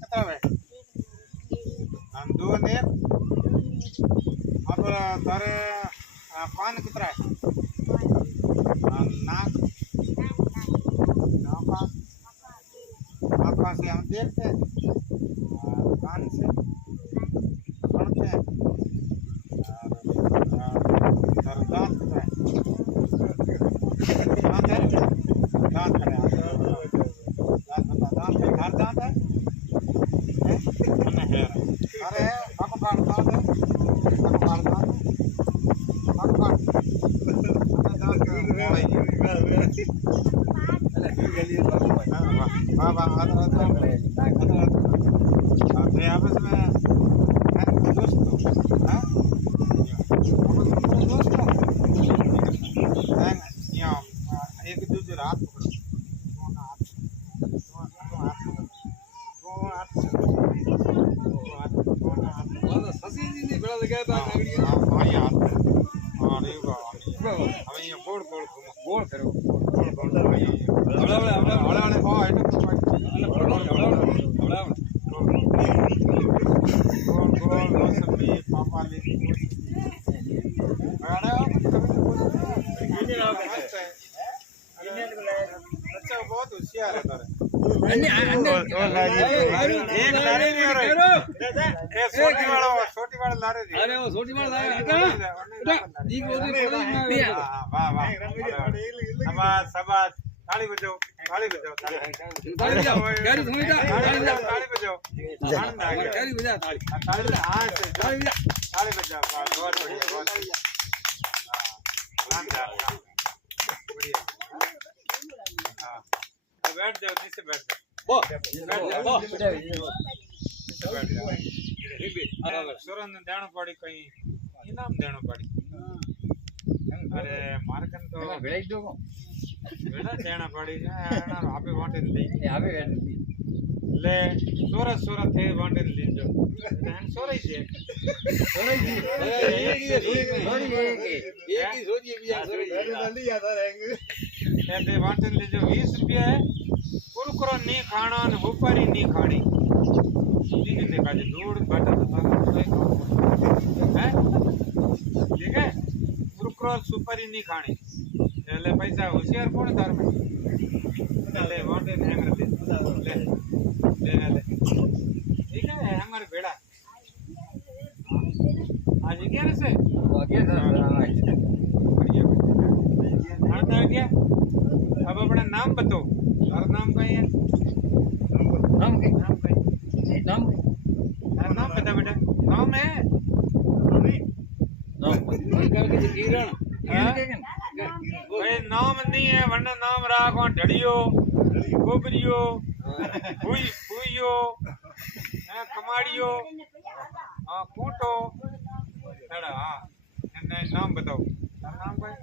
कितना है हम दो ने अब तारे कान कितना है नाक नाक आँखों से हम देखते हैं कान से सुनते हैं और दांत कितना है दांत है दांत है दांत बता दांत है हर दांत है अरे आपको काट दांत है आपको काट दांत है आपको काट दांत वाह वाह अरे आपस में दोस्तों हाँ दोस्तों एक दूसरे हाथ पकड़ो बहुत होशियार है छोटी वाला लारे अरे वो छोटी वाला वाह वाह शाबाश ताली बजाओ ताली बजाओ ताली बजाओ ताली बजाओ ताली बजा ताली हाँ ताली बजाओ बहुत बढ़िया बहुत बढ़िया बैठ जाओ नीचे बैठ जाओ सुरन देना पड़ी कहीं इनाम देना पड़ी अरे मार्कन तो बेड़ा देना पड़ी आपे वांटे दी ले सोरा सोरा थे वांटे दी जो सोरा ही एक ही सोचिए भी जल्दी याद आ रहेंगे दे वांटे ले जो 20 रुपया है कुरकुरा नहीं खाना न ऊपरी नहीं खानी ठीक है काजे दूर बाटा तो है ठीक है कुरकुरा सुपारी नहीं खानी ले पैसा होशियार कौन तार में ले वांटे हैंग रहे ले ले ठीक है हमारे बेड़ा आज क्या से आगे बढ़िया आ गया अब अपना नाम बताओ और नाम का है नाम बता बेटा नाम है नाम नहीं है वरना नाम राखो ढड़ियो गोबरियो हुइयो कमाड़ियो कूटो हाँ नाम बताओ नाम का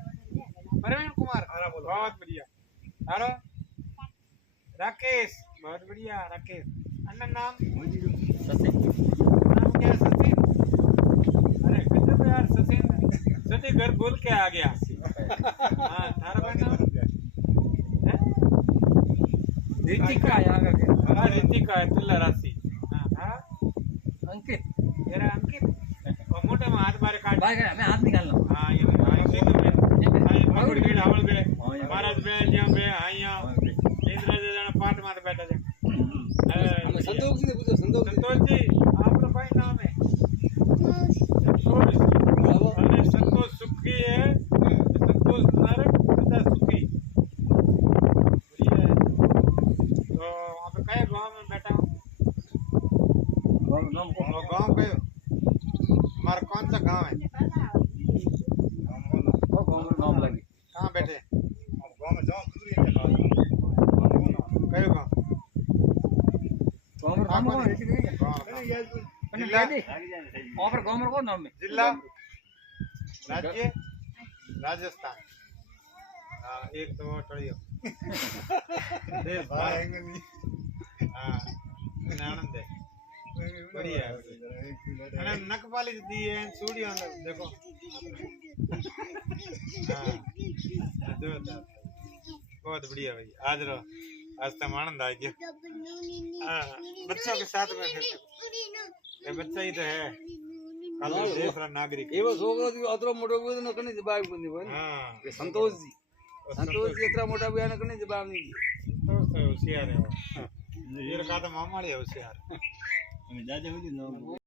प्रवीण कुमार बहुत बढ़िया हेलो राकेश बहुत बढ़िया राकेश अन्ना नाम नाम क्या सचिन अरे गजब यार सचिन सचिन घर बोल के आ गया हाँ थारा भाई नाम ऋतिका हाँ ऋतिका है तुल्ला राशि हाँ अंकित तेरा अंकित और मोटे में हाथ बारे काट मैं हाथ निकालना हाँ ये हावड़ गए महाराज बे यहाँ बे यहाँ इंद्र जना पाठ मार बैठा है संतोष जी पूछो संतोष जी आपका भाई नाम है संतोष सुखी है संतोष नारायण पिता सुखी तो आप कई गांव में बैठा हूँ गांव पे हमारा कौन सा गांव है नाम लगे कहाँ बैठे गांव में जाओ कयो गांव जिला राज्य राजस्थान एक तो टड़ियो आनंद है बढ़िया नकपाली दी है सूढ़ी देखो बहुत बढ़िया भाई आज रो आज तो आनंद आ गया। बच्चों के साथ में खेलते, ये बच्चा ही तो है कल देश का नागरिक। एवो छोकरो थी अतरो मोटो हुयो न कने जवाब कोनी भयो हाँ के संतोष जी एतरा मोटा हुया न कने जवाब नहीं दियो संतोष तो होशियार है वो। ये का तो मामा होशियार। दादा हुई न